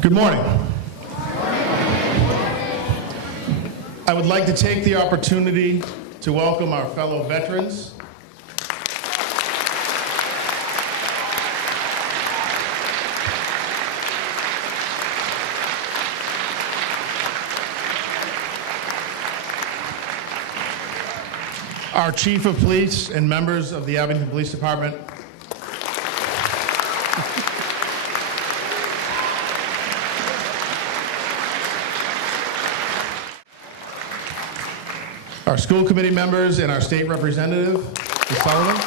Good morning. I would like to take the opportunity to welcome our fellow veterans, our Chief of Police and members of the Abington Police Department, our school committee members, and our state representative, Ms. Sullivan.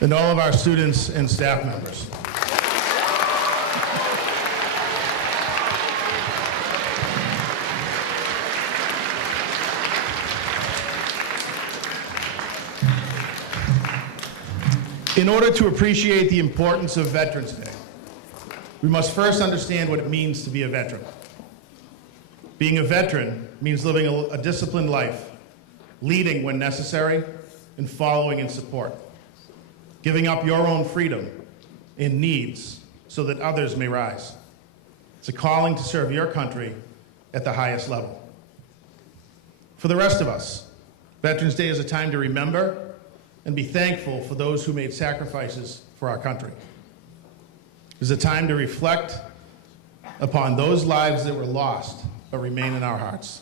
And all of our students and staff members. In order to appreciate the importance of Veterans Day, we must first understand what it means to be a veteran. Being a veteran means living a disciplined life, leading when necessary, and following in support, giving up your own freedom and needs so that others may rise. It's a calling to serve your country at the highest level. For the rest of us, Veterans Day is a time to remember and be thankful for those who made sacrifices for our country. It is a time to reflect upon those lives that were lost but remain in our hearts.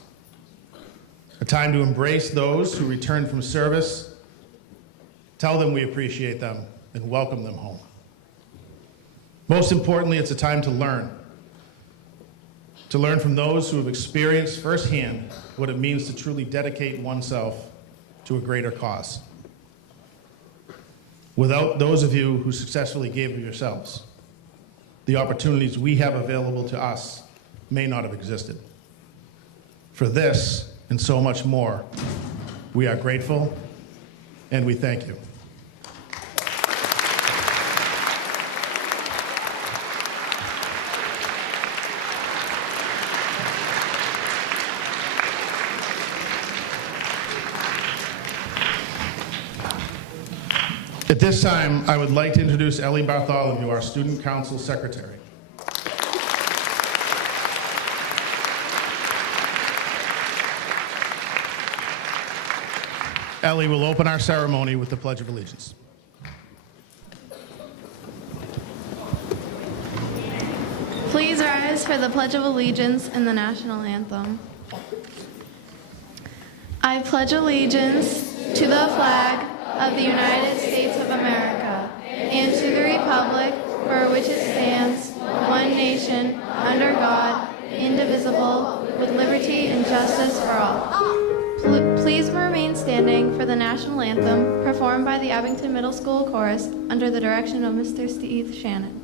A time to embrace those who returned from service, tell them we appreciate them, and welcome them home. Most importantly, it's a time to learn from those who have experienced firsthand what it means to truly dedicate oneself to a greater cause. Without those of you who successfully gave of yourselves, the opportunities we have available to us may not have existed. For this and so much more, we are grateful and we thank you. At this time, I would like to introduce Ellie Bartholomew, our Student Council Secretary. Ellie will open our ceremony with the Pledge of Allegiance. Please rise for the Pledge of Allegiance and the National Anthem. I pledge allegiance to the flag of the United States of America and to the republic for which it stands, one nation, under God, indivisible, with liberty and justice for all. Please remain standing for the National Anthem performed by the Abington Middle School Chorus under the direction of Mr. Steve Shannon.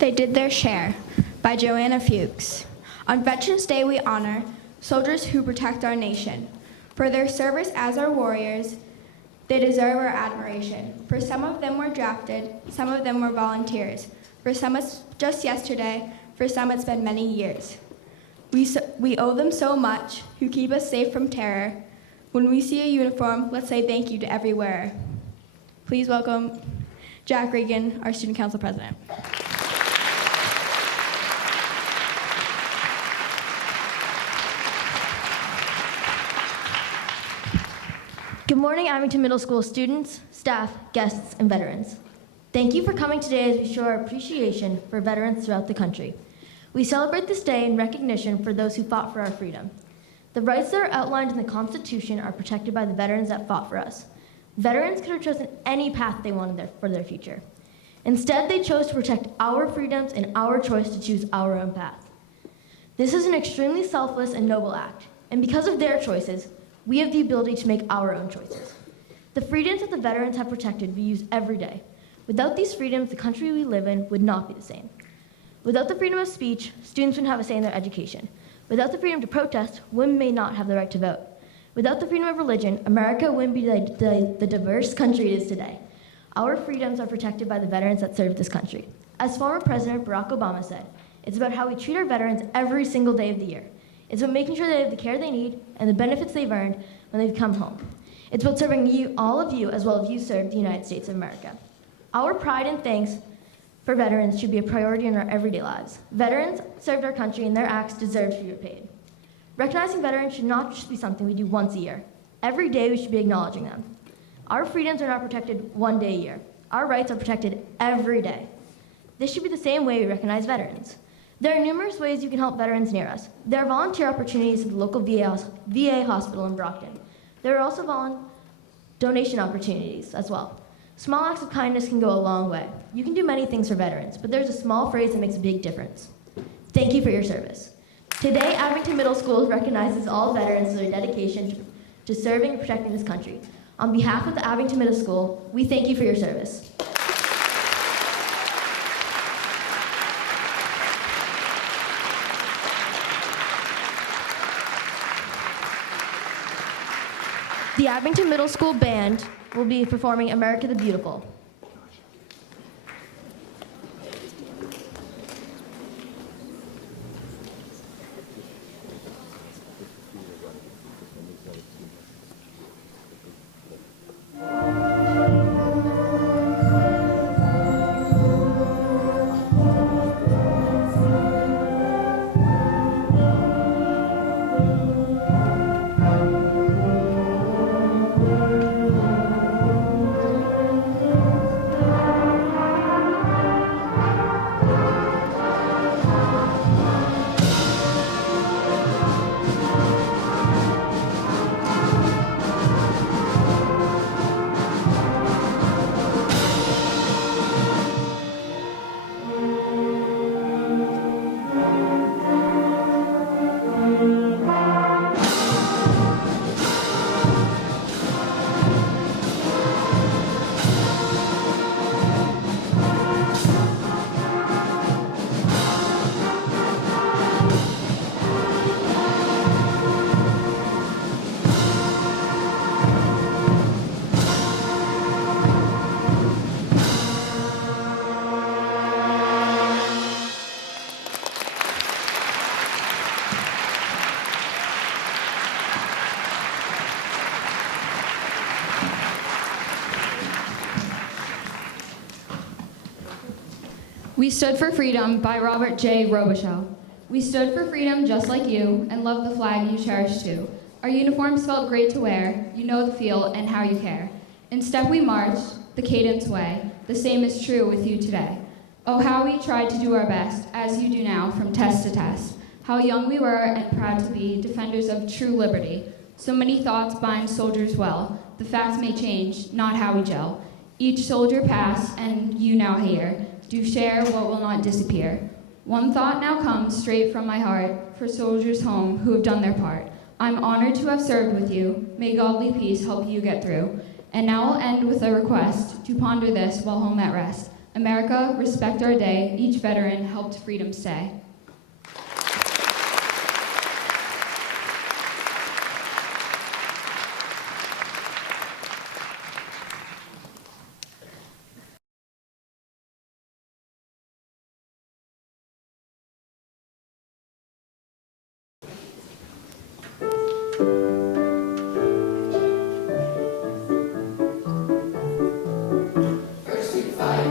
They Did Their Share by Joanna Fuchs. On Veterans Day, we honor soldiers who protect our nation. For their service as our warriors, they deserve our admiration. For some of them were drafted, some of them were volunteers. For some it's just yesterday, for some it's been many years. We owe them so much, who keep us safe from terror. When we see a uniform, let's say thank you to every wearer. Please welcome Jack Regan, our Student Council President. Good morning, Abington Middle School students, staff, guests, and veterans. Thank you for coming today as we show our appreciation for veterans throughout the country. We celebrate this day in recognition for those who fought for our freedom. The rights that are outlined in the Constitution are protected by the veterans that fought for us. Veterans could have chosen any path they wanted for their future. Instead, they chose to protect our freedoms and our choice to choose our own path. This is an extremely selfless and noble act, and because of their choices, we have the ability to make our own choices. The freedoms that the veterans have protected we use every day. Without these freedoms, the country we live in would not be the same. Without the freedom of speech, students wouldn't have a say in their education. Without the freedom to protest, women may not have the right to vote. Without the freedom of religion, America wouldn't be the diverse country it is today. Our freedoms are protected by the veterans that served this country. As former President Barack Obama said, it's about how we treat our veterans every single day of the year. It's about making sure they have the care they need and the benefits they've earned when they've come home. It's about serving you, all of you, as well as you served the United States of America. Our pride and thanks for veterans should be a priority in our everyday lives. Veterans served our country and their acts deserve to be repaid. Recognizing veterans should not just be something we do once a year. Every day we should be acknowledging them. Our freedoms are not protected one day a year. Our rights are protected every day. This should be the same way we recognize veterans. There are numerous ways you can help veterans near us. There are volunteer opportunities at the local VA hospital in Brockton. There are also donation opportunities as well. Small acts of kindness can go a long way. You can do many things for veterans, but there's a small phrase that makes a big difference. Thank you for your service. Today, Abington Middle School recognizes all veterans for their dedication to serving and protecting this country. On behalf of the Abington Middle School, we thank you for your service. The Abington Middle School Band will be performing America the Beautiful. We stood for freedom by Robert J. Robichaux. We stood for freedom just like you and loved the flag you cherish too. Our uniforms felt great to wear, you know the feel and how you care. In step we marched, the cadence way, the same is true with you today. Oh, how we tried to do our best, as you do now, from test to test. How young we were and proud to be defenders of true liberty. So many thoughts bind soldiers well. The facts may change, not how we gel. Each soldier passed, and you now here. Do share what will not disappear. One thought now comes straight from my heart for soldiers home who have done their part. I'm honored to have served with you. May godly peace help you get through. And now I'll end with a request to ponder this while home at rest. America, respect our day. Each veteran helped freedom stay. First we fight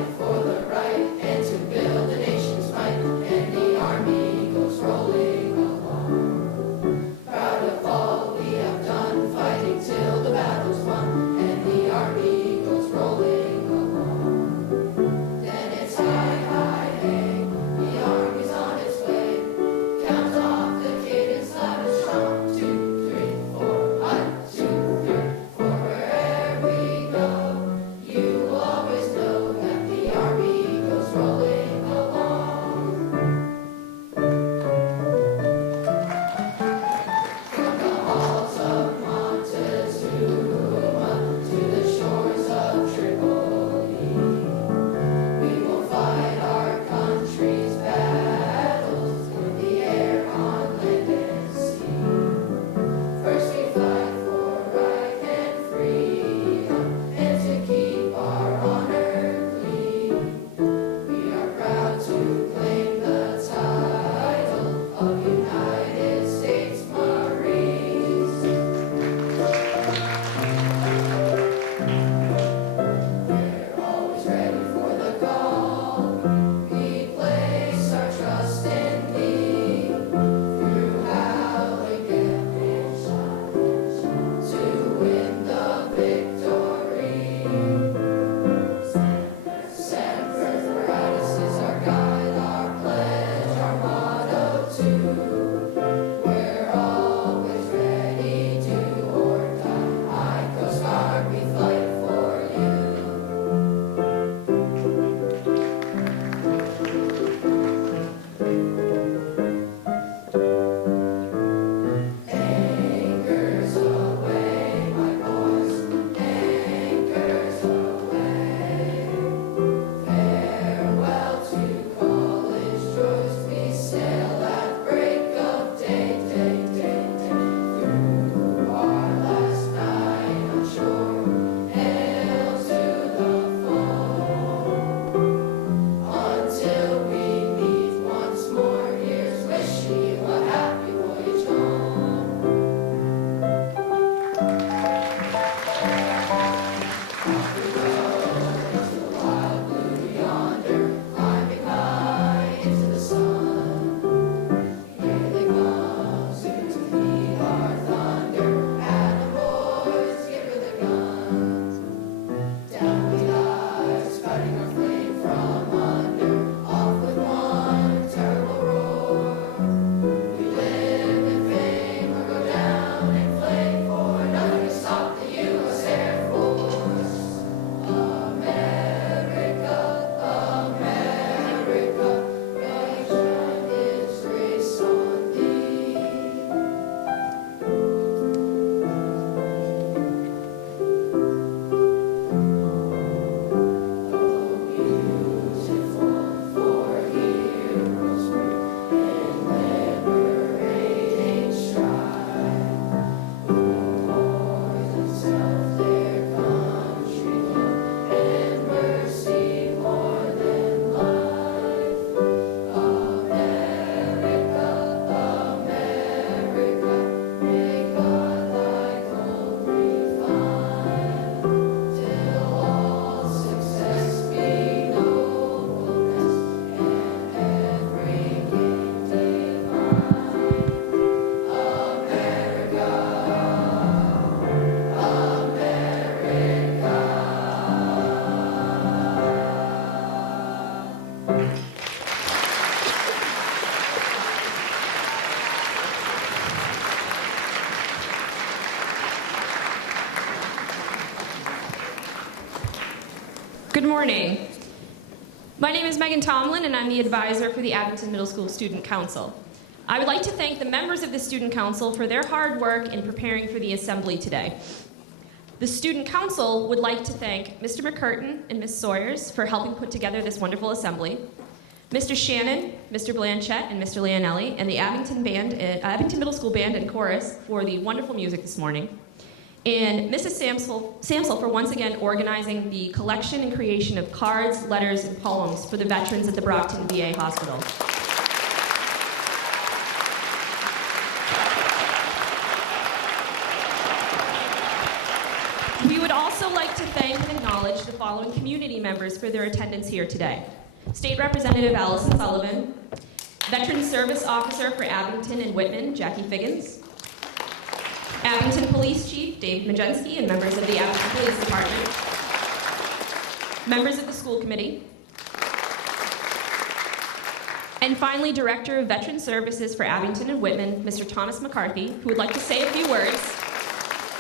Good morning. My name is Megan Tomlin, and I'm the advisor for the Abington Middle School Student Council. I would like to thank the members of the Student Council for their hard work in preparing for the assembly today. The Student Council would like to thank Mr. McCurtain and Ms. Sawyers for helping put together this wonderful assembly, Mr. Shannon, Mr. Blanchett, and Mr. Leonelli, and the Abington Middle School Band and Chorus for the wonderful music this morning, and Mrs. Samsel for once again organizing the collection and creation of cards, letters, and poems for the veterans at the Brockton VA Hospital. We would also like to thank and acknowledge the following community members for their attendance here today. State Representative Allison Sullivan, Veteran Service Officer for Abington and Whitman, Jackie Figgins, Abington Police Chief Dave Majensky and members of the Abington Police Department, members of the school committee, and finally, Director of Veteran Services for Abington and Whitman, Mr. Thomas McCarthy, who would like to say a few words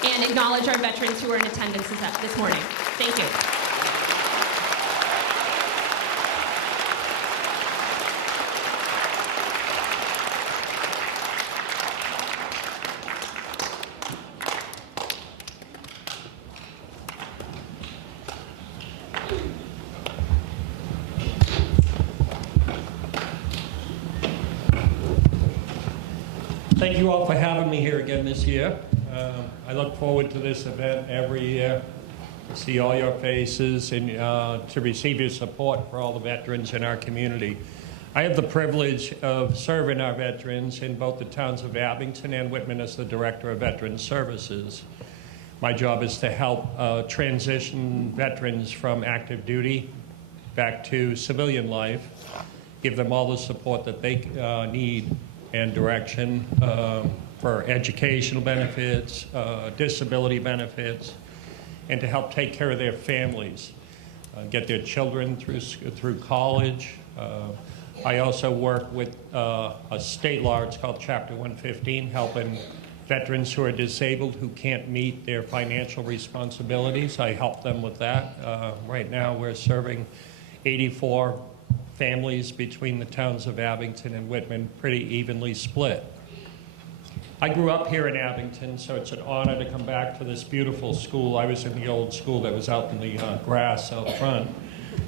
and acknowledge our veterans who are in attendance this morning. Thank you. Thank you all for having me here again this year. I look forward to this event every year, to see all your faces and to receive your support for all the veterans in our community. I have the privilege of serving our veterans in both the towns of Abington and Whitman as the Director of Veteran Services. My job is to help transition veterans from active duty back to civilian life, give them all the support that they need and direction for educational benefits, disability benefits, and to help take care of their families, get their children through college. I also work with a state law, it's called Chapter 115, helping veterans who are disabled who can't meet their financial responsibilities. I help them with that. Right now we're serving 84 families between the towns of Abington and Whitman, pretty evenly split. I grew up here in Abington, so it's an honor to come back to this beautiful school. I was in the old school that was out in the grass out front.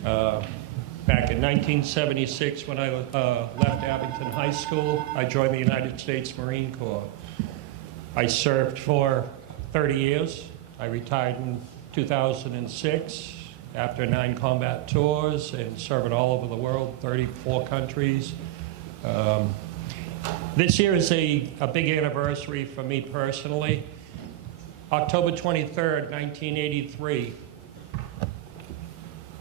Back in 1976, when I left Abington High School, I joined the United States Marine Corps. I served for 30 years. I retired in 2006. After 9 combat tours and serving all over the world, 34 countries. This year is a big anniversary for me personally. October 23rd, 1983,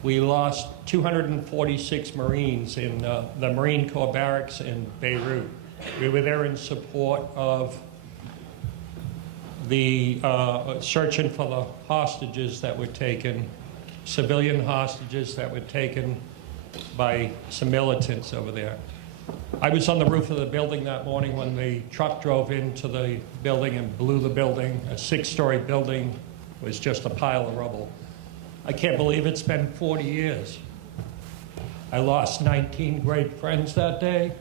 we lost 246 Marines in the Marine Corps barracks in Beirut. We were there in support of the searching for the hostages that were taken civilian hostages that were taken by some militants over there. I was on the roof of the building that morning when the truck drove into the building and blew the building. A 6-story building was just a pile of rubble. I can't believe it's been 40 years. I lost 19 great friends that day.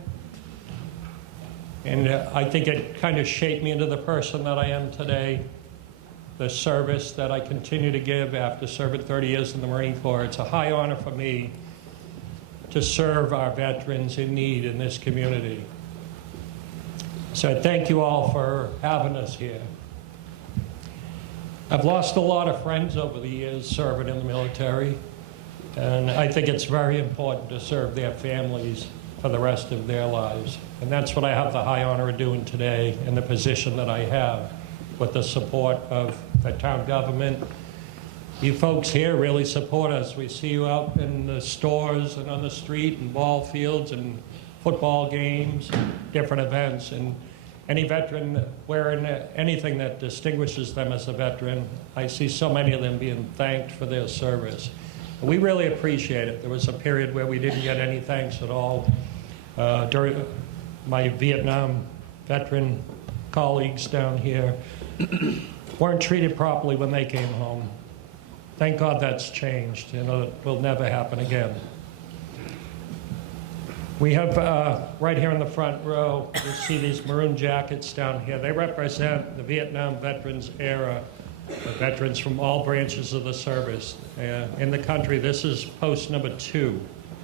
And I think it kind of shaped me into the person that I am today. The service that I continue to give after serving 30 years in the Marine Corps. It's a high honor for me to serve our veterans in need in this community. So I thank you all for having us here. I've lost a lot of friends over the years serving in the military, and I think it's very important to serve their families for the rest of their lives. And that's what I have the high honor of doing today in the position that I have, with the support of the town government. You folks here really support us. We see you out in the stores and on the street and ball fields and football games, different events. And any veteran wearing anything that distinguishes them as a veteran, I see so many of them being thanked for their service. And we really appreciate it. There was a period where we didn't get any thanks at all. During my Vietnam veteran colleagues down here weren't treated properly when they came home. Thank God that's changed, and it will never happen again. We have, right here in the front row, you see these maroon jackets down here. They represent the Vietnam veterans era, the veterans from all branches of the service. In the country, this is post number 2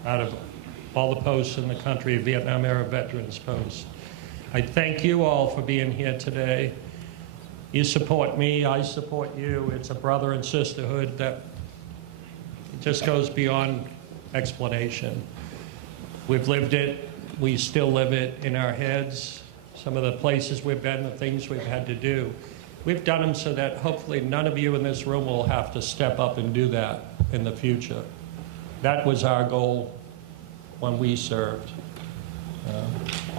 out of all the posts in the country, Vietnam era veterans posts. I thank you all for being here today. You support me, I support you. It's a brother and sisterhood that just goes beyond explanation. We've lived it, we still live it in our heads. Some of the places we've been, the things we've had to do. We've done them so that hopefully none of you in this room will have to step up and do that in the future. That was our goal when we served.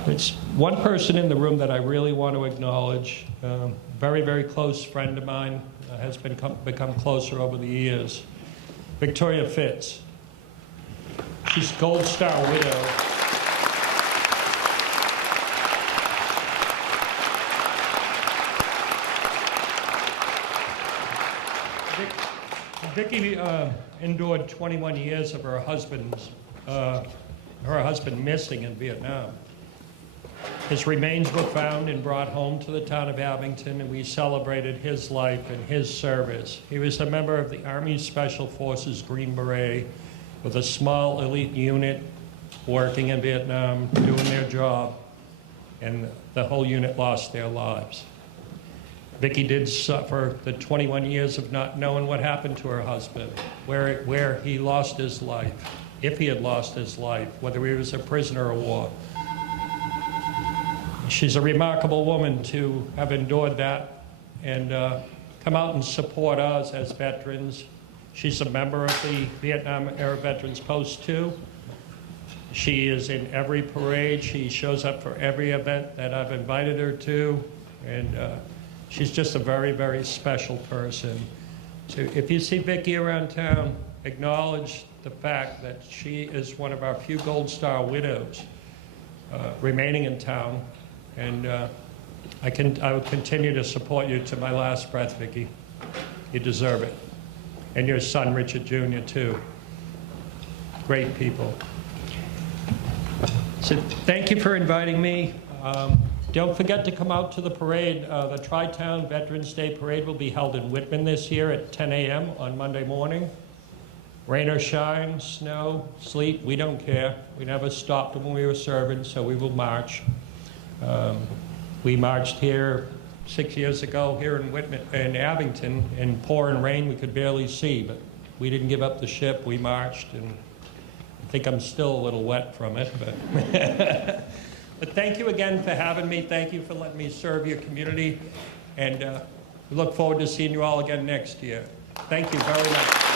It's one person in the room that I really want to acknowledge. Very, very close friend of mine, has become closer over the years. Victoria Fitz. She's Gold Star widow. Vicki endured 21 years of her husband missing in Vietnam. His remains were found and brought home to the town of Abington, and we celebrated his life and his service. He was a member of the Army Special Forces Green Beret with a small elite unit working in Vietnam, doing their job, and the whole unit lost their lives. Vicki did suffer the 21 years of not knowing what happened to her husband, where he lost his life, if he had lost his life, whether he was a prisoner of war. She's a remarkable woman to have endured that and come out and support us as veterans. She's a member of the Vietnam Era Veterans Post 2. She is in every parade. She shows up for every event that I've invited her to. And she's just a very, very special person. So if you see Vicki around town, acknowledge the fact that she is one of our few Gold Star widows remaining in town. And I will continue to support you to my last breath, Vicki. You deserve it. And your son, Richard Jr., too. Great people. So thank you for inviting me. Don't forget to come out to the parade. The Tri-Town Veterans Day Parade will be held in Whitman this year at 10 a.m. on Monday morning. Rain or shine, snow, sleet, we don't care. We never stopped when we were serving, so we will march. We marched here 6 years ago here in Whitman, in Abington, in pouring rain we could barely see, but we didn't give up the ship. We marched, and I think I'm still a little wet from it, but but thank you again for having me. Thank you for letting me serve your community, and we look forward to seeing you all again next year. Thank you very much.